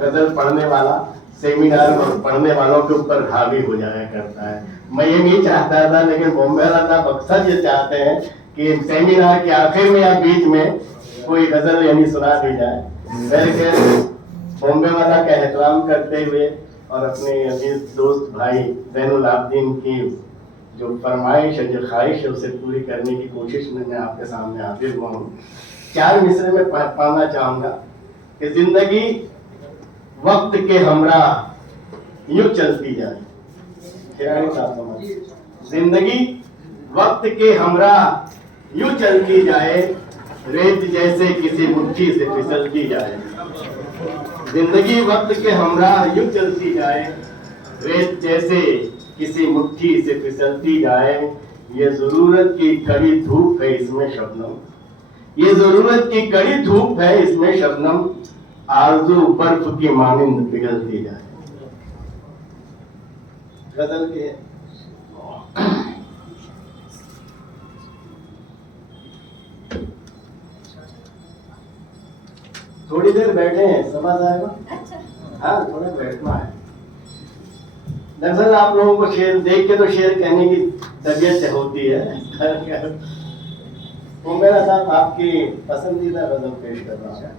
गजल पढ़ने वाला सेमिनार और पढ़ने वालों के ऊपर हावी हो जाया करता है। मैं ये नहीं चाहता था, लेकिन बॉम्बे वाला साहब अक्सर ये चाहते हैं कि सेमिनार के आखिर में या बीच में कोई गजल यानी सुना दी जाए। बल्कि बॉम्बे वाला का एहतराम करते हुए और अपने अजीज दोस्त भाई ज़ैनुल आबिदीन की जो फरमाइश है, जो ख्वाहिश है, उसे पूरी करने की कोशिश में मैं आपके सामने हाजिर हुआ हूँ। 4 मिसरे में पढ़ना चाहूँगा कि जिंदगी वक्त के हमरा यूं चलती जाए। जिंदगी वक्त के हमरा यूं चलती जाए, रेत जैसे किसी मुट्ठी से फिसलती जाए। जिंदगी वक्त के हमरा यूं चलती जाए, रेत जैसे किसी मुट्ठी से फिसलती जाए। ये जरूरत की कड़ी धूप है इसमें शबनम, ये जरूरत की कड़ी धूप है इसमें शबनम, आरज़ू बर्फ की मानिंद पिघलती जाए। गजल के थोड़ी देर बैठे हैं, समझ आएगा? हाँ, थोड़ा बैठना है। दरअसल आप लोगों को शेर देख के तो शेर कहने की तबीयत होती है। तो मेरा साथ आपकी पसंदीदा गजल पेश कर रहा है।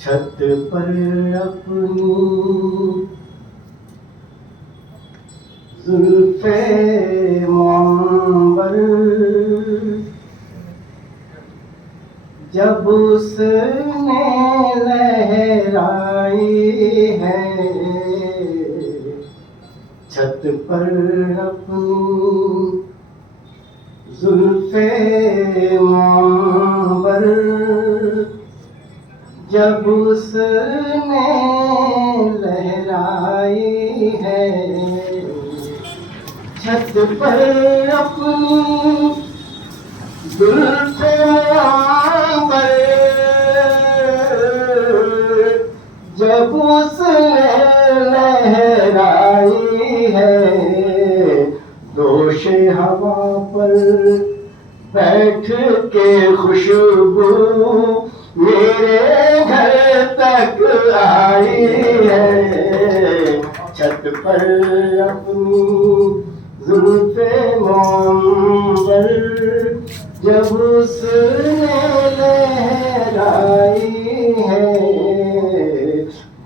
छत पर अपनी जुल्फे मुअम्बर जब उसने लहराई है, छत पर अपनी जुल्फे मुअम्बर जब उसने लहराई है, छत पर अपनी जुल्फे मुअम्बर जब उसने लहराई है, दोषे हवा पर बैठ के खुशबू मेरे घर तक आई है, छत पर अपनी जुल्फे मुअम्बर जब उसने लहराई है,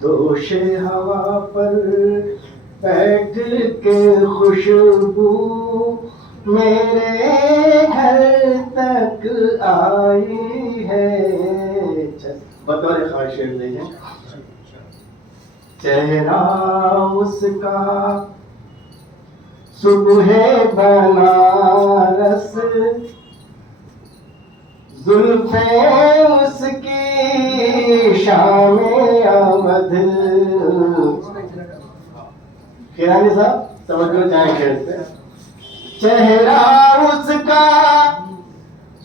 दोषे हवा पर बैठ के खुशबू मेरे घर तक आई है। बतौर खास शेर देखें। चेहरा उसका सुबह बनारस, जुल्फे उसकी शामे अवध। खिरानी साहब तवज्जो चाहे शेर पे। चेहरा उसका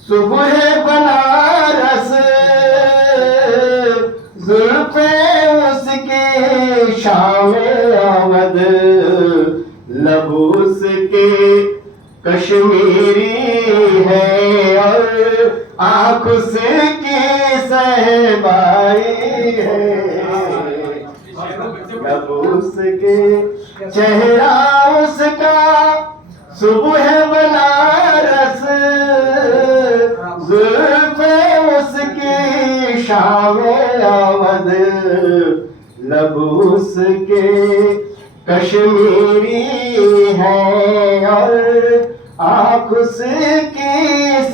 सुबह बनारस, जुल्फे उसकी शामे अवध, लब उसके कश्मीरी है और आँख उसकी सहबाई है, लब उसके चेहरा उसका सुबह बनारस, जुल्फे उसकी शामे अवध, लब उसके कश्मीरी है और आँख उसकी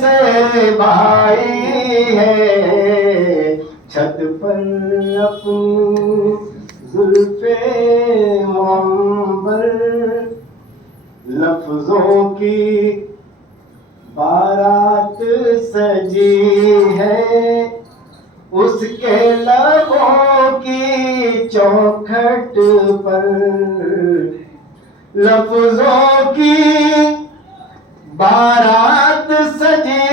सहबाई है, छत पर अपनी जुल्फे मुअम्बर लफ्जों की बारात सजी है, उसके लबों की चौखट पर, लफ्जों की बारात सजी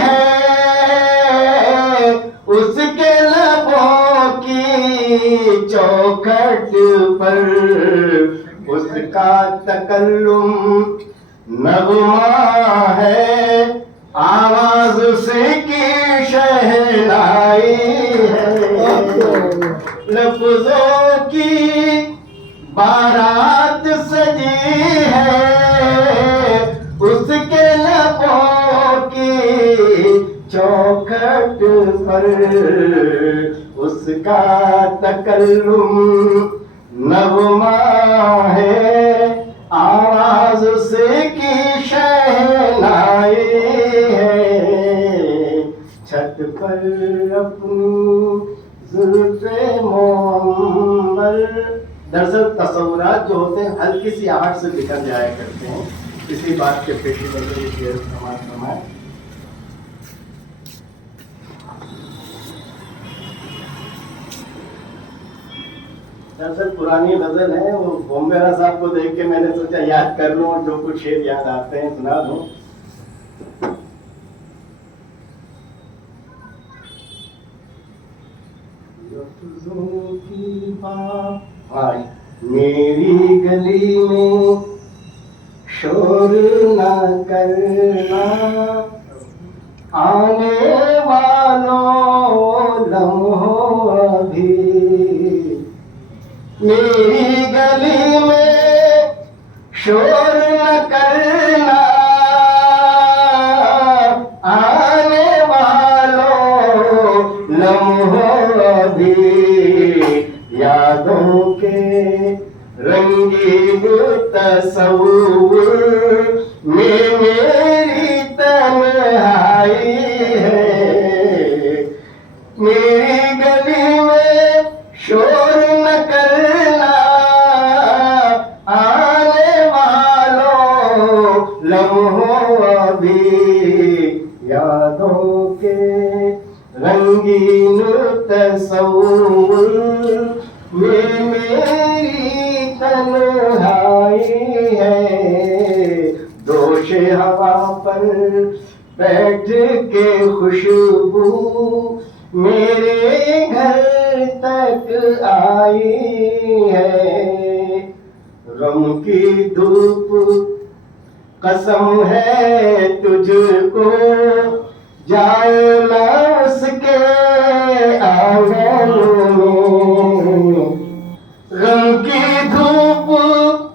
है, उसके लबों की चौखट पर, उसका तकल्लुम नगमा है, आवाज उसकी शहनाई शहनाई है, लफ्जों की बारात सजी है, उसके लबों की चौखट पर उसका तकल्लुम नगमा है, आवाज उसकी शहनाई है, छत पर अपनी जुल्फ़े मोहम्मद। दरअसल तस्वुरात जो होते हैं हल्की सी आहट से बिखर जाया करते हैं, इसी बात के पेशी नजर शेर समाज। दरअसल पुरानी गजल है, वो बॉम्बे वाला साहब को देख के मैंने सोचा याद कर लूं और जो कुछ शेर याद आते हैं सुना दूं। मेरी गली में शोर न करना, आने वालों लम्हों अभी, मेरी गली में शोर न करना, आने वालों लम्हों अभी, यादों के रंगीन तस्वुर में मेरी तन्हाई है, मेरी गली में शोर न करना, आने वालों लम्हों अभी, यादों के रंगीन तस्वुर में मेरी तन्हाई है, दोषे हवा पर बैठ के खुशबू मेरे घर तक आई है, गम की धूप कसम है तुझको